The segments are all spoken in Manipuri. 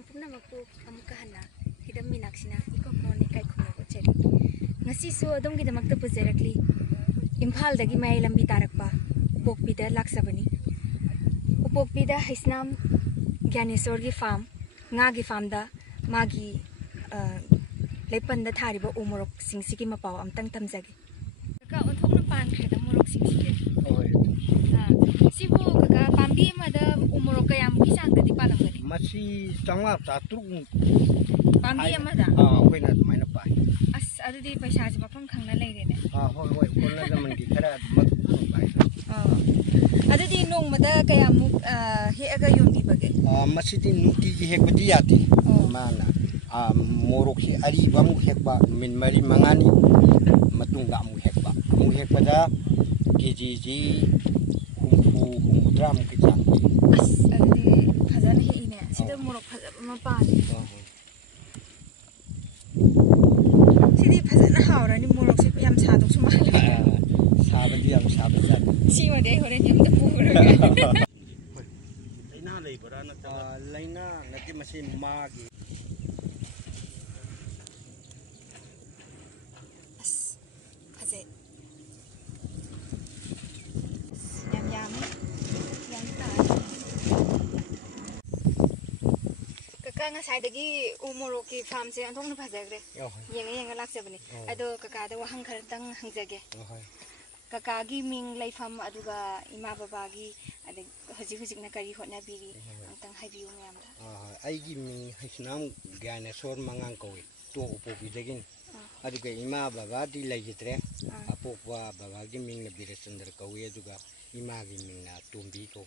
Mayam pumna makpu amuka hana hidam minaksina iko moni kai khuna ko cheri ngasi so adom gi damakta pujerakli imphal dagi mai lambi tarakpa upokpida laksabani upokpida hisnam Gyaneswar gi farm nga gi farm da magi lepanda thariba umorok singsigi mapaw amtang tamjagi ka onthokna pan kheda morok singsigi oi sibu ka pambi mada umorok kayam gi sangdadi palamgani masi changwa chatruk pambi amada hoina dumaina pai as adudi paisa ji mafam khangna leirene hoi konna zaman gi khara mak pai adudi nongmada kayamuk heaga yombi bage masi di nuti gi hekbadi yati mana morok hi ari bamu hekba min mari mangani matunga mu hekba da kg ji humudra mu ki chang as adudi khazana he ine sida morok khazaba mapan sidi phazana hawrani morok se yam sadok suma sabadi yam sabada sima de horen yam da pura laina leibara na laina nati masi magi Kakak saya lagi umur ki farm se antong na phajagre yenga laksabani ado kaka da wahang khartang hangjage kaka gi ming laifam aduga ima baba gi ade hojik na kari hotna biri antang haibiu mayam da ai gi ming hisnam Gyaneswar mangang kowi to upopi dagin aduga ima baba di lagitre apopwa baba gi ming na Birachandra kowi aduga ima gi ming na Tombi ko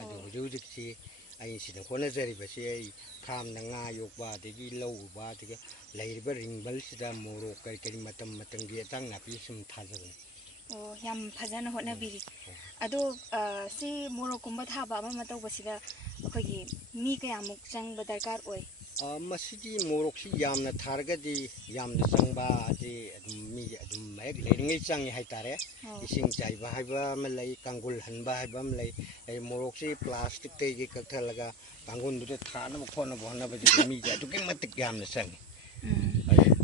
adu hujik si ai sida khona jari basi ai kham na nga yokba degi lowba degi lairiba ringbal sida moro kari kari matam gi tang na pi sum thajabani yam phajana hotna biri ado si moro kumba thaba ama matau basida akhoi mi kayamuk changba darkar oi masidi morok si yamna thargadi yamna changba adi mi adum mek leiringai changi haitare ising chaiba haiba malai kangul hanba haiba malai ai morok si plastic te gi kakthalaga kangun du thana khona bhona baji mi ja duki matik yamna changi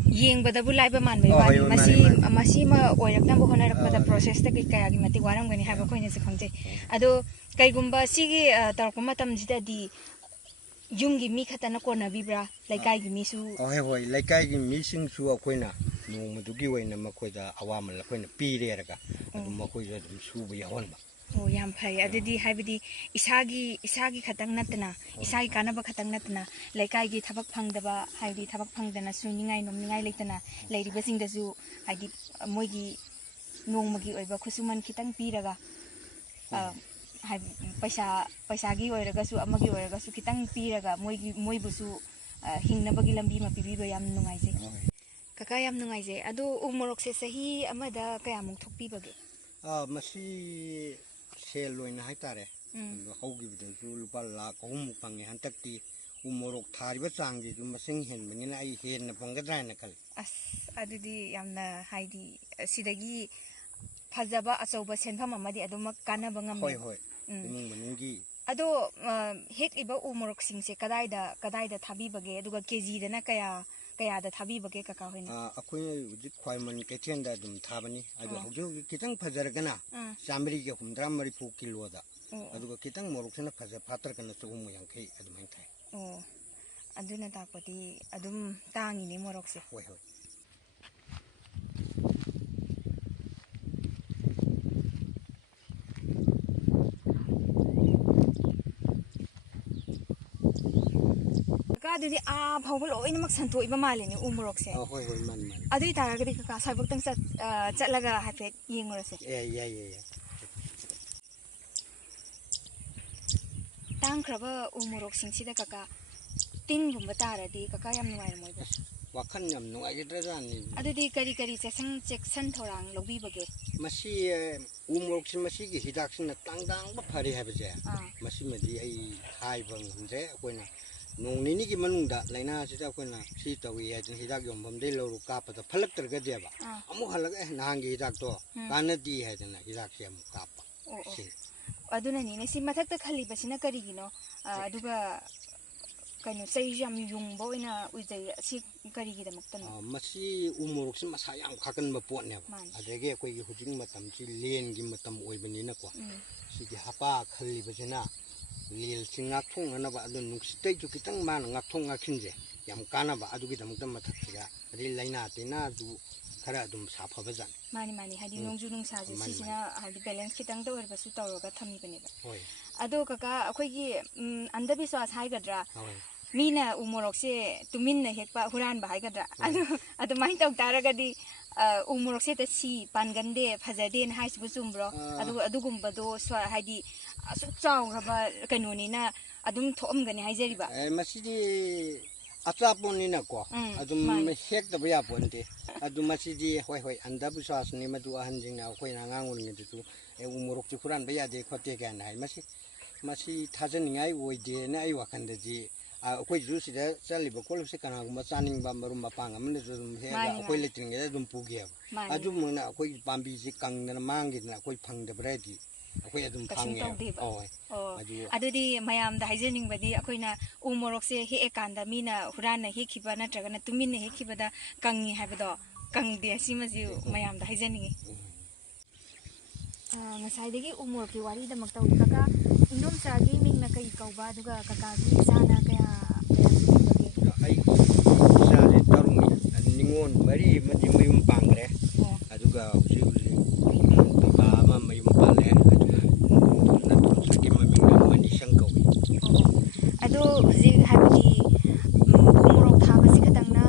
yeng bada bulai ba man ba masi ma oirakna bo hona rakpada process ta kai kaya gi mati waram gani haiba koine se khangje ado kai gumba sigi tarko matam jida di Yungi mi khatana kona bibra laikai gi misu hoi laikai gi mising su akoina nong madugi waina makoida awamal akoina pire raga adum makoida dum subu yahonba yam phai adidi haibidi isagi khatang natna isagi kanaba khatang natna laikai gi thabak phangdaba haidi thabak phangdana suningai nomningai leitana leiriba singdasu haidi moigi nongmagi oiba khusuman khitang piraga पैसा की ओइरगसु अमगी ओइरगसु खितंग पीरगा मोइबुसु हिंगनबगी लंबी मा पीबीबा याम नुंगाइजे कका याम नुंगाइजे अदो उमरोक से सही अमदा कयामुक थोकपीबगे मसी सेल लोइना हाइतारे हौगिबदसु लुपा लाख 3 पंगे हंतक्ति उमरोक थारिबा चांगजे जु मसिंग हेनबनिना आई हेन पंगद्रायना खल अस अदुदी यामना हाइदी सिदगी फजबा अचौबा सेनफम अमदी अदुमक कानबा ngam होय इमुंग मनुंगी अदो हेक इबा उमरोक सिंगसे कदाइदा थाबीबगे अदुगा केजी दना कया दा थाबीबगे कका होइना अखोय उजिक ख्वाइमन केथेंदा दुम थाबनी अदो हजो कितंग फजरगना चामरी के 130 किलो दा अदुगा कितंग मोरोकसना फज फातरकना 350 अदुमैन थाय अदुना तापति अदुम तांगिनी मोरोकसे होय अदुदी आ भाव लोइनमक संतोइबा मालेने उमरोकसे होय मान अदुई तारागदि कका साइबक्तंग चटलगा हाफेट येंगोरसे तांख्रबा उमरोक सिंगसिदा कका तिनगुंबा तारादि कका याम नुवाइर मोइबा वाखन याम नुवाइगद्राजानि अदुदी करी चेक्सन थोरांग लौबीबगे मसी उमरोक से मसी की हिदाक्सिना तांगदांग बा फरे हाबजे मसी मदि आई हाइबा ngमजे अकोइना नोंनिनी की मनुंगदा लाइना सिदा अकोइना सि तवी हाइजन हिदाक योमबमदे लौरु कापदा फलक्तरगजेबा अमु हलग नांगी हिदाक तो कानदी हाइजना हिदाक से अमु कापा अदुना नि सि मथक्ता खलिबसिना करिगिनो अदुगा kano say jam yung bo ina ujay si karigidamaktano masi umurok si masa yam khakan ba pot ne adege koi gi hujing matam si len gi matam oibani na ko si gi hapa khalli bajena lil singak thong na ba adun nuk stay ju kitang man ngak thong ngak khinje yam kana ba adu gi damaktam mathak siga adi laina tina du khara adum safa bajan mani hadi nongju nung sa ji sisina hadi balance kitang do herba su tawroga thami bane ba hoi ado kaka akhoi gi anda biswas hai gadra mina umorok se tumin na hekpa huran ba hai gadra ado mai taw taragadi umorok se ta si pangande phajade na hai su chumbro ado gumba do swa hadi asuk chaw haba kanoni na adum thom gani hai jeri ba masidi achaponi na ko adum hek da ya ponte adum masidi hoi anda biswas ni madu ahanjing na khoi na ngangun ni tu umorok ti huran ba ya de khote kan hai masi 타전 ngai oide na ai wakanda ji akoi ju sida chaliba kolop se kana guma chaning ba marum ba pang amne zum he akoi leting ge dum puge aju mona akoi pambi ji kangna mangi na akoi phang de bredi akoi adum phang ye adu di mayam da hygienic badi akoi na umorok se he ekanda mina hurana he khiba na traga na tumin he khiba da kangi habado kang de sima ji mayam da hygienic ngasai dagi umor ki wari da makta kaka indom sa gi ming na kai kauba duga kaka gi sana kaya ai sa de tarungi ningon mari mati mayum pangre aduga uji ba ma mayum pale aduga na to saki maming na mani sangkau ado ji habidi umorok thaba si kadangna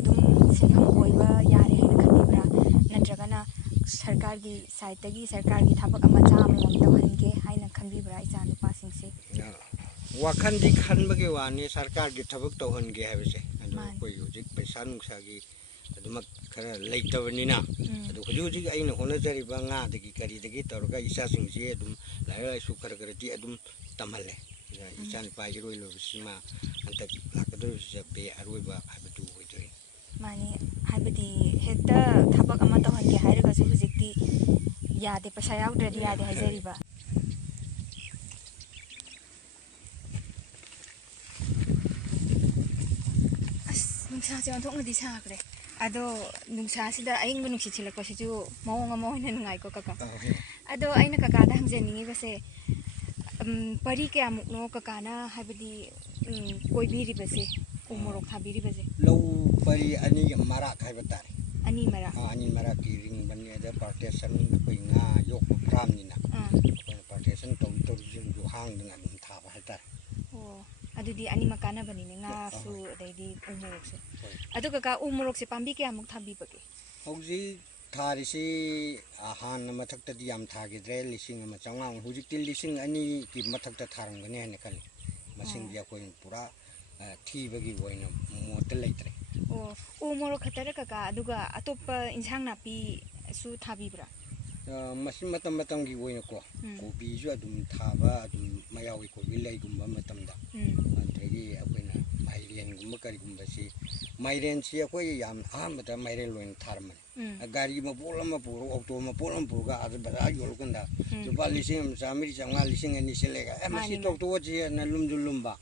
adum sinham boiba yare haina khabibra natragana सरकार की साइड की सरकार की थबक मचा तौहनगे हाइना खनबीब्रा इचा नुपासिंगसे वाखन दी खनबगे वानी सरकार की थबक तौहनगे हाबसे अदु कोई हुजिक पैसा नुसा की अदुमक खरा लेतबनिना अदु हुजुजिक आइना होनजरिबा nga दगी करी दगी तौरगा इसा सिंगसे अदुम लाय सु खर खरती अदुम तमहले इचान पाइ रोइ लोबसिमा अंत लाकदो जबे अरोइबा हाबदु होइदोइ माने हाबदी हेता थबक अमा तौहनगे हाइरगा सु हुजिकती यादे पैसा याउद्रदि यादे हाइजरिबा नुंसा से अंथोंगदि साखरे अदो नुंसा सिदा अइंग नुंसि छिलको सिजु मौंग अमा होइना नुंगाइ को कका अदो आइना कका दा हंजनिंगे बसे परि के अमुकनो ककाना हाबदी कोइबिरि बसे umorok habiri baje lau pari ani mara khai batare ani mara ki ring bani ada partition koi nga yok pram ni na partition to jing ju hang dengan dum tha ba hata adu di ani makana bani ne nga su dai di umorok se adu kaka umorok se pambi ke amuk thabi bage hauji thari si han mathak ta di yam tha gi dre lising ma chawang hujik til lising ani ki mathak ta tharang bani ne kali masing dia koi pura थीबगी वोइना मोत लेत्रे उमोरो खतर कका अदुगा अतोप्पा इंसांग नापी सु थाबीब्रा मसिन मतम मतम गी वोइना को कोबी जु अदुम थाबा अदुम मयावी कोबी लेगुम्बा मतमदा अद्रेगी अकोइना माइरेन गुम्बा करिगुम्बा सि माइरेन सि अकोइ याम आमदा माइरेन लोइन थारमन गाड़ी म पोलम पुरो ऑक्टो म पोलम पुरोगा अद बरा योलकंदा रुपा लिसिंग चामिरि चांगा लिसिंग अनि सेलेगा ए मसि टोक तो जी न लुमजुलुम्बा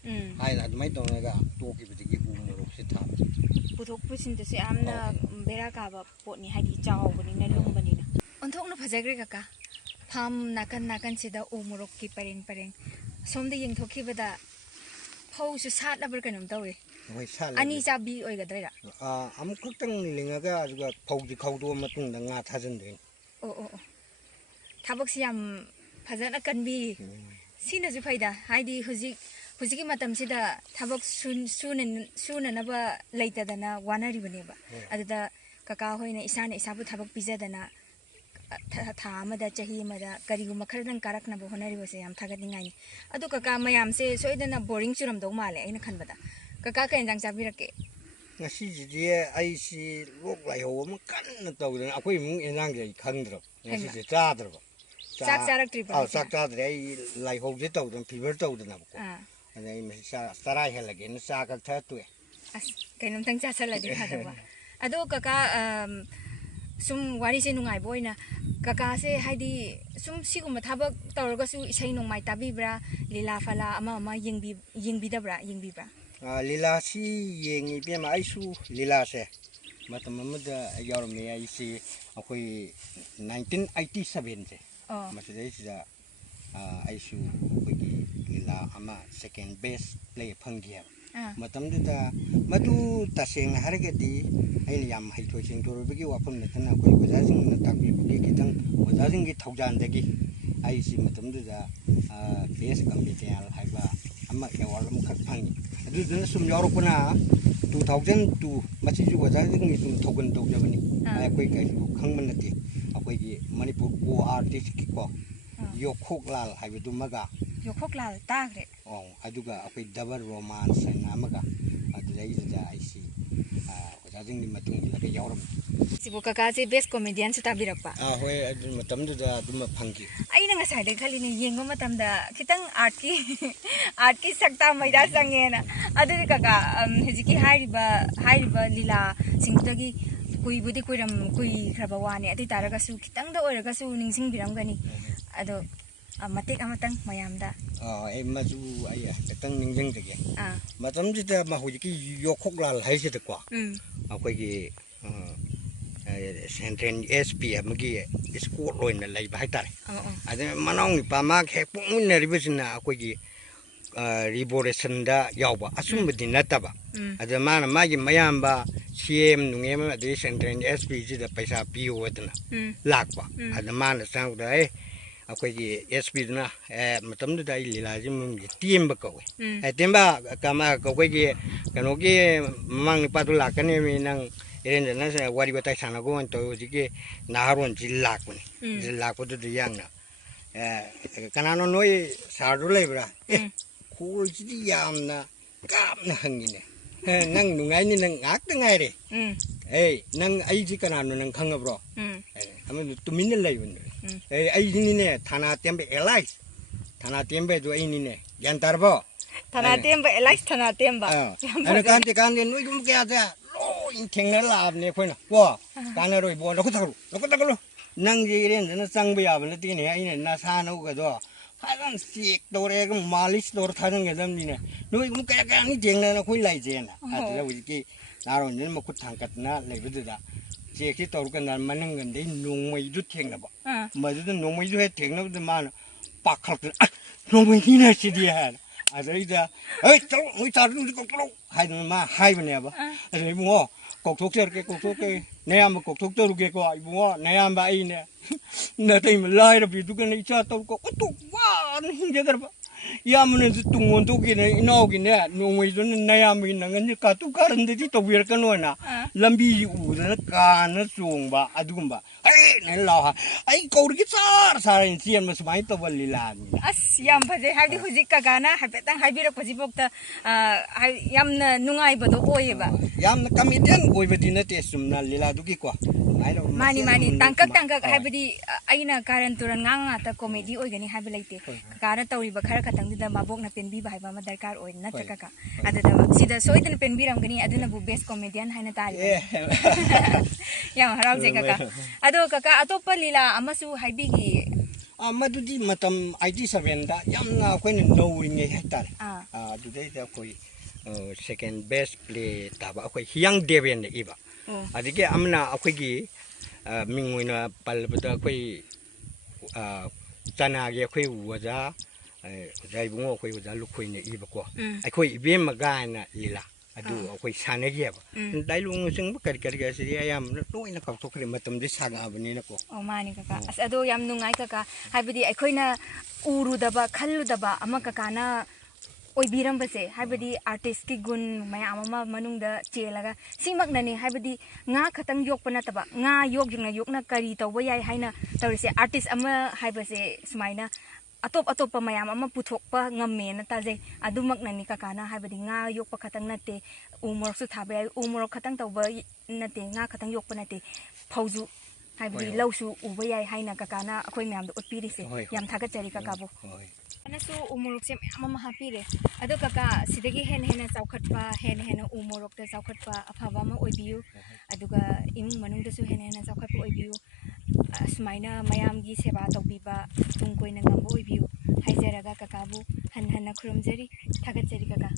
हाइना अदुमाइ तोनेगा टोकी बदिगी उमोरोक से थाब पुथोक पुसिन से आमना बेरा काबा पोटनी हाइदि चावबनि न लुमबनि न अन्थोकनो फजग्रे कका फाम नाकन नाकन सिदा उमोरोक की परेंग परेंग सोमदे यंगथोखिबदा फौसु सातनबर कनम तवे अनि चाबी ओइगद्रैरा अमुक खक्तंग लिंगागा अजुगा फौजि खौदो मतुंग nga थाजनदोइन थाबक सियाम फजना कनबी सिनजु फाइदा हाइदि हुजिकी मतम सिदा थाबक सुननबा लैतदना वानारिबनेबा अदुदा कका होइना इसाना इसाबु थाबक पिजदना था अमदा चही अमदा करिगुम खरदन कारकनबो होनरिबसे याम थागदिङाइनि अदु कका मयाम से सोइदना बोरिंग चुरमदौ माले आइना खनबदा कका का इंजांग चाबिरके ngasi ji ai si lok lai ho ma kan na taw na akoi mung enang ge khangdro ngasi je cha dro sak charak trip sak cha dre ai lai ho je taw don fever taw na ko ani me sa tarai hela ge na sa ka tha tu as kainam tang cha sala di hadawa ado kaka sum wari se nungai boina kaka se haidi sum siguma thabak tawrga su isai nongmai tabibra lila fala ama yingbi dabra ꯂꯤꯂꯥ ꯁꯤ ꯌꯦꯡꯉꯤ ꯏꯕꯦꯝꯃ ꯑꯩꯁꯨ ꯂꯤꯂꯥꯁꯦ ꯃꯇꯝ ꯑꯃꯗ ꯌꯥꯎꯔꯝꯃꯤ ꯑꯩꯁꯤ ꯑꯩꯈꯣꯏ 1987ꯁꯦ ꯃꯁꯤꯗꯩꯁꯤꯗ ꯑꯩꯁꯨ ꯑꯩꯈꯣꯏꯒꯤ ꯂꯤꯂꯥ ꯑꯃ ꯁꯦꯀꯦꯟ ꯕꯦꯁ ꯄ꯭ꯂꯦ ꯐꯪꯈꯤꯑꯕ ꯃꯇꯝꯗꯨꯗ ꯃꯗꯨ ꯇꯁꯦꯡꯅ ꯍꯥꯏꯔꯒꯗꯤ ꯑꯩꯅ ꯌꯥꯝ ꯍꯩꯊꯣꯏ ꯁꯤꯡꯊꯣꯏꯕꯒꯤ ꯋꯥꯐꯝ ꯅꯠꯇꯅ ꯑꯩꯈꯣꯏ ꯑꯣꯖꯥꯁꯤꯡꯅ ꯇꯥꯛꯄꯤꯕꯒꯤ ꯈꯤꯇꯪ ꯑꯣꯖꯥꯁꯤꯡꯒꯤ ꯊꯧꯖꯥꯟꯗꯒꯤ ꯑꯩꯁꯤ ꯃꯇꯝꯗꯨꯗ ꯕꯦꯁ ꯀꯝꯄꯤꯇꯤꯌꯥꯜ ꯍꯥꯏꯕ ꯑꯃ ꯑꯦꯋꯥꯔꯗ ꯑꯃꯈꯛ ꯐꯪꯉꯤ ꯑꯗꯨꯗꯨꯅ ꯁꯨꯝ ꯌꯥꯎꯔꯛꯄꯅ 2002 ꯃꯁꯤꯁꯨ ꯑꯣꯖꯥꯁꯤꯡꯒꯤ ꯁꯨꯝ ꯊꯧꯒꯟ ꯇꯧꯖꯕꯅꯤ ꯑꯩꯈꯣꯏ ꯀꯩꯁꯨ ꯈꯪꯕ ꯅꯠꯇꯦ ꯑꯩꯈꯣꯏꯒꯤ ꯃꯅꯤꯄꯨꯔ ꯀꯣ ꯑꯥꯔꯇꯤꯁꯀꯤꯀꯣ ꯌꯣꯛꯈꯣꯛꯂꯥꯜ ꯍꯥꯏꯕꯗꯨꯃꯒ ꯌꯣꯛꯈꯣꯛꯂꯥꯜ ꯇꯥꯈ꯭ꯔꯦ ꯑꯗꯨꯒ ꯑꯩꯈꯣꯏ ꯗꯕꯜ ꯔꯣꯃꯥꯟꯁ ꯍꯥꯏꯅ ꯑꯃꯒ ꯑꯗꯨꯗꯩꯗꯨꯗ ꯑꯩꯁꯤ ꯑꯣꯖꯥꯁꯤꯡꯒꯤ ꯃꯇꯨꯡ ꯏꯜꯂꯒ ꯌꯥꯎꯔꯝꯃꯤ ꯁꯤꯕꯨ ꯀꯀꯥꯁꯦ ꯕꯦꯁ ꯀꯣꯃꯦꯗꯤꯌꯟꯁꯨ ꯇꯥꯕꯤꯔꯛꯄ ꯍꯣꯏ ꯑꯗꯨ ꯃꯇꯝꯗꯨꯗ ꯑꯗꯨꯃ ꯐꯪꯈꯤ ꯑꯩꯅ ꯉꯁꯥꯏꯗꯩ ꯈꯜꯂꯤꯅꯦ ꯌꯦꯡꯕ ꯃꯇꯝꯗ ꯈꯤꯇꯪ ꯑꯥꯔꯠꯀꯤ ꯁꯛꯇꯥ ꯃꯩꯗꯥ ꯆꯪꯉꯦꯅ ꯑꯗꯨꯗꯤ ꯀꯀꯥ ꯍꯧꯖꯤꯛꯀꯤ ꯍꯥꯏꯔꯤꯕ ꯂꯤꯂꯥꯁꯤꯡꯗꯨꯗꯒꯤ ꯀꯨꯏꯈ꯭ꯔꯕ ꯋꯥꯅꯤ ꯑꯗꯨ ꯇꯥꯔꯒꯁꯨ ꯈꯤꯇꯪꯗ ꯑꯣꯏꯔꯒꯁꯨ ꯅꯤꯡꯁꯤꯡꯕꯤꯔꯝꯒꯅꯤ ꯑꯗꯣ ꯃꯇꯦꯛ ꯑꯃꯇꯪ ꯃꯌꯥꯝꯗ ꯑꯩ ꯃꯗꯨ ꯑꯩ ꯈꯤꯇꯪ ꯅꯤꯡꯁꯤꯡꯖꯒꯦ ꯃꯇꯝꯁꯤꯗ ꯍꯧꯖꯤꯛꯀꯤ ꯌꯣꯛꯈꯣꯛꯂꯥꯜ ꯍꯥꯏꯁꯤꯗꯀꯣ ꯑꯩꯈꯣꯏꯒꯤ ꯁꯦꯟꯇ꯭ꯔꯦꯜ SP ꯑꯃꯒꯤ ꯏꯁꯀꯣꯠ ꯑꯣꯏꯅ ꯂꯩꯕ ꯍꯥꯏꯇꯥꯔꯦ ꯑꯗꯨꯅ ꯃꯅꯥꯎ ꯅꯨꯄꯥ ꯃꯥꯒ ꯍꯦꯛ ꯄꯣꯛꯃꯤꯟꯅꯔꯤꯕꯁꯤꯅ ꯑꯩꯈꯣꯏꯒꯤ ꯔꯤꯕꯣꯂꯨꯁꯟꯗ ꯌꯥꯎꯕ ꯑꯆꯨꯝꯕꯗꯤ ꯅꯠꯇꯕ ꯑꯗ ꯃꯥꯅ ꯃꯥꯒꯤ ꯃꯌꯥꯝꯕ CM ꯅꯨꯡꯉꯦꯝ ꯑꯗꯩ ꯁꯦꯟꯇ꯭ꯔꯦꯜ SPꯁꯤꯗ ꯄꯩꯁꯥ ꯄꯤꯌꯨ ꯍꯥꯏꯗꯅ ꯂꯥꯛꯄ ꯑꯗ ꯃꯥꯅ ꯆꯪꯕꯗ ꯑꯩꯈꯣꯏꯒꯤ SPꯗꯨꯅ ꯃꯇꯝꯗꯨꯗ ꯑꯩ ꯂꯤꯂꯥꯁꯤ ꯃꯃꯤꯡꯁꯦ ꯇꯦꯝꯕ ꯀꯧꯏ ꯇꯦꯝꯕ ꯑꯩꯈꯣꯏꯒꯤ ꯀꯩꯅꯣꯒꯤ ꯃꯃꯥꯡ ꯅꯨꯄꯥꯗꯨ ꯂꯥꯛꯀꯅꯦꯃꯤ ꯅꯪ ꯏꯔꯦꯟꯖꯅ ꯋꯥꯔꯤ ꯋꯥꯇꯥꯏ ꯁꯥꯟꯅꯒꯣ ꯑꯣꯏꯅ ꯇꯧꯋꯤ ꯍꯧꯖꯤꯛꯀꯤ ꯅꯍꯥꯔꯣꯟꯁꯤ ꯂꯥꯛꯄꯅꯤ ꯂꯥꯛꯄꯗꯨꯗ ꯌꯥꯡꯅ ꯀꯅꯥꯅꯣ ꯅꯣꯏ ꯁꯥꯔꯗꯨ ꯂꯩꯕ꯭ꯔꯥ ꯈꯣꯏꯁꯤꯗꯤ ꯌꯥꯝꯅ ꯀꯥꯞꯅ ꯍꯪꯉꯤꯅꯦ ꯅꯪ ꯅꯨꯡꯉꯥꯏꯅꯤ ꯅꯪ ꯉꯥꯛꯇ ꯉꯥꯏꯔꯦ ꯅꯪ ꯑꯩꯁꯤ ꯀꯅꯥꯅꯣ ꯅꯪ ꯈꯪꯉꯕ꯭ꯔꯣ ꯑꯃꯗꯨ ꯇꯨꯃꯤꯟꯅ ꯂꯩꯕꯅꯦ ꯑꯩꯁꯤꯅꯤꯅꯦ ꯊꯥꯅꯥ ꯇꯦꯝꯕ ꯑꯦꯂꯥꯏꯁ ꯊꯥꯅꯥ ꯇꯦꯝꯕꯗꯨ ꯑꯩꯅꯤꯅꯦ ꯒ꯭ꯌꯥꯟ ꯇꯥꯔꯕꯣ ꯊꯥꯅꯥ ꯇꯦꯝꯕ ꯑꯦꯂꯥꯏꯁ ꯊꯥꯅꯥ ꯇꯦꯝꯕ ꯑꯩꯅ ꯀꯥꯟꯗꯦ ꯅꯣꯏꯒꯨꯝꯕ ꯀꯌꯥꯁꯦ ꯂꯣꯏ ꯊꯦꯡꯅꯔ ꯂꯥꯛꯑꯕꯅꯦ ꯑꯩꯈꯣꯏꯅ ꯀꯣ ꯀꯥꯟꯅꯔꯣꯏꯕꯣ ꯂꯧꯈꯠꯇꯒꯂꯨ ꯅꯪꯁꯦ ꯏꯔꯦꯟꯖꯅ ꯆꯪꯕ ꯌꯥꯕ ꯅꯠꯇꯦꯅꯦ ꯑꯩꯅ ꯅꯁꯥꯅꯧꯒꯗꯣ ꯐꯖꯅ ꯆꯦꯛ ꯇꯧꯔꯦꯒ ꯃꯥꯂꯤꯁ ꯇꯧꯔ ꯊꯥꯖꯤꯟꯒꯗꯕꯅꯤꯅꯦ ꯅꯣꯏꯒꯨꯝꯕ ꯀꯌꯥꯅꯤ ꯊꯦꯡꯅꯅ ꯑꯩꯈꯣꯏ ꯂꯩꯖꯦꯅ ꯑꯗꯨꯗ ꯍꯧꯖꯤꯛꯀꯤ ꯅꯍꯥꯔꯣꯟꯁꯤꯅ ꯃꯈꯨꯠ ꯊꯥꯡꯀꯠꯇꯅ ꯂꯩꯕꯗꯨꯗ ꯆꯦꯛꯁꯤ ꯇꯧꯔꯀꯥꯟꯗ ꯃꯅꯪꯒꯟꯗꯩ ꯅꯣꯡꯃꯩꯗꯨ ꯊꯦꯡꯅꯕ ꯃꯗꯨꯗ ꯅꯣꯡꯃꯩꯗꯨ ꯍꯦꯛ ꯊꯦꯡꯅꯕꯗ ꯃꯥꯅ ꯄꯥꯈꯠꯂꯛꯇꯅ ꯅꯣꯡꯃꯩꯅꯤꯅ ꯁꯤꯗꯤ ꯍꯥꯏꯅ ꯑꯗꯩꯗ ꯆꯠꯂꯣ ꯅꯣꯏ ꯆꯥꯔꯗꯨꯗꯤ ꯀꯧꯊꯣꯛꯂꯣ ꯍꯥꯏꯗꯅ ꯃꯥ ꯍꯥꯏꯕꯅꯦꯕ ꯑꯗ ꯏꯕꯨꯡꯉꯣ ꯀꯧꯊꯣꯛꯆꯔꯒꯦ ꯅꯌꯥꯝꯕ ꯀꯧꯊꯣꯛꯇꯔꯨꯒꯦꯀꯣ ꯏꯕꯨꯡꯉꯣ ꯅꯌꯥꯝꯕ ꯑꯩꯅꯦ ꯅꯇꯩꯃ ꯂꯥꯏꯔꯕꯤꯗꯨꯒꯅ ꯏꯆꯥ ꯇꯧꯀꯣ ꯑꯣꯟꯊꯣꯛ ꯋꯥꯅ ꯍꯤꯡꯖꯈ꯭ꯔꯕ ꯏꯌꯥꯝꯕꯅꯁꯨ ꯇꯨꯡ ꯑꯣꯟꯊꯣꯛꯀꯦꯅ ꯏꯅꯥꯎꯒꯤꯅꯦ ꯅꯣꯡꯃꯩꯗꯨꯅ ꯅꯌꯥꯝꯕꯒꯤ ꯅꯪꯒꯟꯁꯦ ꯀꯥꯇꯨ ꯀꯥꯔꯟꯗꯗꯤ ꯇꯧꯕꯤꯔꯛꯀꯅꯣꯅ ꯂꯝꯕꯤꯁꯤ ꯎꯗꯅ ꯀꯥꯅ ꯆꯣꯡꯕ ꯑꯗꯨꯒꯨꯝꯕ ꯅ ꯂꯥꯎ ꯑꯩ ꯀꯧꯔꯒꯦ ꯆꯥꯔ ꯆꯦꯟꯕ ꯁꯨꯃꯥꯏꯅ ꯇꯧꯕ ꯂꯤꯂꯥꯅꯤ ꯑꯁ ꯌꯥꯝ ꯐꯖꯩ ꯍꯥꯏꯕꯗꯤ ꯍꯧꯖꯤꯛ ꯀꯀꯥꯅ ꯍꯥꯏꯐꯦꯠꯇꯪ ꯍꯥꯏꯕꯤꯔꯛꯄꯁꯤꯐꯥꯎꯗ ꯌꯥꯝꯅ ꯅꯨꯡꯉꯥꯏꯕꯗꯣ ꯑꯣꯏꯌꯦꯕ ꯌꯥꯝꯅ ꯀꯃꯦꯗꯤꯌꯟ ꯑꯣꯏꯕꯗꯤ ꯅꯠꯇꯦ ꯆꯨꯝꯅ ꯂꯤꯂꯥꯗꯨꯒꯤꯀꯣ ꯃꯥꯅꯤ ꯇꯥꯡꯀꯛ ꯍꯥꯏꯕꯗꯤ ꯑꯩꯅ ꯀꯥꯔꯟ ꯇꯨꯔꯟ ꯉꯥꯛꯇ ꯀꯣꯃꯦꯗꯤ ꯑꯣꯏꯒꯅꯤ ꯍꯥꯏꯕ ꯂꯩꯇꯦ ꯀꯀꯥꯅ ꯇꯧꯔꯤꯕ ꯈꯔ ꯈꯛꯇꯪꯗꯨꯗ ꯃꯕꯣꯛꯅ ꯄꯦꯟꯕꯤꯕ ꯍꯥꯏꯕ ꯑꯃ ꯗꯔꯀꯥꯔ ꯑꯣꯏ ꯅꯠꯇ꯭ꯔ ꯀꯀꯥ ꯑꯗꯨꯗ ꯁꯤꯗ ꯁꯣꯏꯗꯅ ꯄꯦꯟꯕꯤꯔꯝꯒꯅꯤ ꯑꯗꯨꯅꯕꯨ ꯕꯦꯁ ꯀꯣꯃꯦꯗꯤꯌꯟ ꯍꯥꯏꯅ ꯇꯥꯔꯤꯕ ꯌꯥꯝ ꯍꯔꯥꯎꯖꯩ ꯀꯀꯥ ꯑꯗꯣ ꯀꯀꯥ ꯑꯇꯣꯞꯄ ꯂꯤꯂꯥ ꯑꯃꯁꯨ ꯍꯥꯏꯕꯤꯈꯤ ꯃꯗꯨꯗꯤ ꯃꯇꯝ 87ꯗ ꯌꯥꯝꯅ ꯑꯩꯈꯣꯏꯅ ꯅꯧꯔꯤꯉꯩ ꯍꯥꯏꯇꯥꯔꯦ ꯑꯗꯨꯗꯩꯗ ꯑꯩꯈꯣꯏ ꯁꯦꯀꯦꯟ ꯕꯦꯁ ꯄ꯭ꯂꯦ ꯇꯥꯕ ꯑꯩꯈꯣꯏ ꯍꯤꯌꯥꯡ ꯗꯦꯕꯦꯟꯅ ꯏꯕ ꯑꯗꯒꯤ ꯑꯃꯅ ꯑꯩꯈꯣꯏꯒꯤ ꯃꯤꯡ ꯑꯣꯏꯅ ꯄꯜꯂꯕꯗ ꯑꯩꯈꯣꯏ ꯆꯅꯥꯒꯤ ꯑꯩꯈꯣꯏ ꯑꯣꯖꯥ ꯏꯕꯨꯡꯉꯣ ꯑꯩꯈꯣꯏ ꯑꯣꯖꯥ ꯂꯨꯈꯣꯏꯅ ꯏꯕꯀꯣ ꯑꯩꯈꯣꯏ ꯏꯕꯦꯝꯃꯒ ꯍꯥꯏꯅ ꯂꯤꯂꯥ ꯑꯗꯨ ꯑꯩꯈꯣꯏ ꯁꯥꯟꯅꯈꯤꯑꯕ ꯗꯥꯏꯂꯣꯒꯅꯆꯤꯡꯕ ꯀꯔꯤ ꯑꯁꯤꯗꯤ ꯑꯌꯥꯝꯕꯅ ꯂꯣꯏꯅ ꯀꯥꯎꯊꯣꯛꯈ꯭ꯔꯦ ꯃꯇꯝꯗꯤ ꯁꯥꯡꯉꯛꯑꯕꯅꯤꯅꯀꯣ ꯃꯥꯅꯤ ꯀꯀꯥ ꯑꯁ ꯑꯗꯣ ꯌꯥꯝ ꯅꯨꯡꯉꯥꯏ ꯀꯀꯥ ꯍꯥꯏꯕꯗꯤ ꯑꯩꯈꯣꯏꯅ ꯎꯔꯨꯗꯕ ꯈꯜꯂꯨꯗꯕ ꯑꯃ ꯀꯀꯥꯅ ꯑꯣꯏꯕꯤꯔꯝꯕꯁꯦ ꯍꯥꯏꯕꯗꯤ ꯑꯥꯔꯇꯤꯁꯀꯤ ꯒꯨꯟ ꯃꯌꯥꯝ ꯑꯃ ꯃꯅꯨꯡꯗ ꯆꯦꯜꯂꯒ ꯁꯤꯃꯛꯅꯅꯤ ꯍꯥꯏꯕꯗꯤ ꯉꯥ ꯈꯛꯇꯪ ꯌꯣꯛꯄ ꯅꯠꯇꯕ ꯉꯥ ꯌꯣꯛꯅ ꯀꯔꯤ ꯇꯧꯕ ꯌꯥꯏ ꯍꯥꯏꯅ ꯇꯧꯔꯤꯁꯦ ꯑꯥꯔꯇꯤꯁ ꯑꯃ ꯍꯥꯏꯕꯁꯦ ꯁꯨꯃꯥꯏꯅ ꯑꯇꯣꯞꯄ ꯃꯌꯥꯝ ꯑꯃ ꯄꯨꯊꯣꯛꯄ ꯉꯝꯃꯦꯅ ꯇꯥꯖꯩ ꯑꯗꯨꯃꯛꯅꯅꯤ ꯀꯀꯥꯅ ꯍꯥꯏꯕꯗꯤ ꯉꯥ ꯌꯣꯛꯄ ꯈꯛꯇꯪ ꯅꯠꯇꯦ ꯎ ꯃꯣꯔꯣꯛꯁꯨ ꯊꯥꯕ ꯌꯥꯏ ꯎ ꯃꯣꯔꯣꯛ ꯈꯛꯇꯪ ꯇꯧꯕ ꯅꯠꯇꯦ ꯉꯥ ꯈꯛꯇꯪ ꯌꯣꯛꯄ ꯅꯠꯇꯦ ꯐꯧꯁꯨ ꯍꯥꯏꯕꯗꯤ ꯂꯧꯁꯨ ꯎꯕ ꯌꯥꯏ ꯍꯥꯏꯅ ꯀꯀꯥꯅ ꯑꯩꯈꯣꯏ ꯃꯌꯥꯝꯗ ꯎꯠꯄꯤꯔꯤꯁꯦ ꯌꯥꯝ ꯊꯥꯒꯠꯆꯔꯤ ꯀꯀꯥꯕꯨ ꯑꯅꯁꯨ ꯎ ꯃꯣꯔꯣꯛꯁꯦ ꯃꯌꯥꯝ ꯑꯃ ꯍꯥꯞꯄꯤꯔꯦ ꯑꯗꯣ ꯀꯀꯥ ꯁꯤꯗꯒꯤ ꯍꯦꯟꯅ ꯆꯥꯎꯈꯠꯄ ꯍꯦꯟꯅ ꯎ ꯃꯣꯔꯣꯛꯇ ꯆꯥꯎꯈꯠꯄ ꯑꯐꯕ ꯑꯃ ꯑꯣꯏꯕꯤꯌꯨ ꯑꯗꯨꯒ ꯏꯃꯨꯡ ꯃꯅꯨꯡꯗꯁꯨ ꯍꯦꯟꯅ ꯆꯥꯎꯈꯠꯄ ꯑꯣꯏꯕꯤꯌꯨ ꯑꯁꯨꯃꯥꯏꯅ ꯃꯌꯥꯝꯒꯤ ꯁꯦꯕꯥ ꯇꯧꯕꯤꯕ ꯇꯨꯡ ꯀꯣꯏꯅ ꯉꯝꯕ ꯑꯣꯏꯕꯤꯌꯨ ꯍꯥꯏꯖꯔꯒ ꯀꯀꯥꯕꯨ ꯍꯟꯅ ꯈꯨꯔꯨꯝꯖꯔꯤ ꯊꯥꯒꯠꯆꯔꯤ ꯀꯀꯥ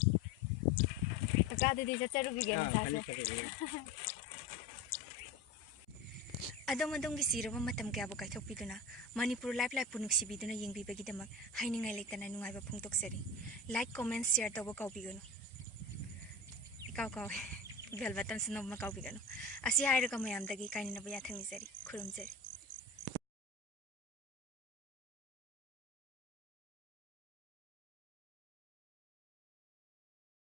ꯑꯗꯨꯗꯤ ꯆꯠꯆꯔꯨꯈꯤꯒꯦ ꯅꯨꯡꯁꯥꯁꯦ ꯑꯗꯣꯝꯒꯤ ꯁꯤꯔꯕ ꯃꯇꯝ ꯀꯌꯥꯕꯨ ꯀꯥꯏꯊꯣꯛꯄꯤꯗꯨꯅ ꯃꯅꯤꯄꯨꯔ ꯂꯥꯏꯐꯄꯨ ꯅꯨꯡꯁꯤꯕꯤꯗꯨꯅ ꯌꯦꯡꯕꯤꯕꯒꯤꯗꯃꯛ ꯍꯥꯏꯅꯤꯡꯉꯥꯏ ꯂꯩꯇꯅ ꯅꯨꯡꯉꯥꯏꯕ ꯐꯣꯡꯗꯣꯛꯆꯔꯤ ꯂꯥꯏꯛ ꯀꯣꯃꯦꯟ ꯁꯦꯌꯔ ꯇꯧꯕ ꯀꯥꯎꯕꯤꯒꯅꯨ ꯀꯥꯎꯋꯦ ꯕꯦꯜ ꯕꯇꯟꯁꯨ ꯅꯝꯕ ꯀꯥꯎꯕꯤꯒꯅꯨ ꯑꯁꯤ ꯍꯥꯏꯔꯒ ꯃꯌꯥꯝꯗꯒꯤ ꯀꯥꯏꯅꯅꯕ ꯌꯥꯊꯪ ꯅꯤꯖꯔꯤ ꯈꯨꯔꯨꯝꯖꯔꯤ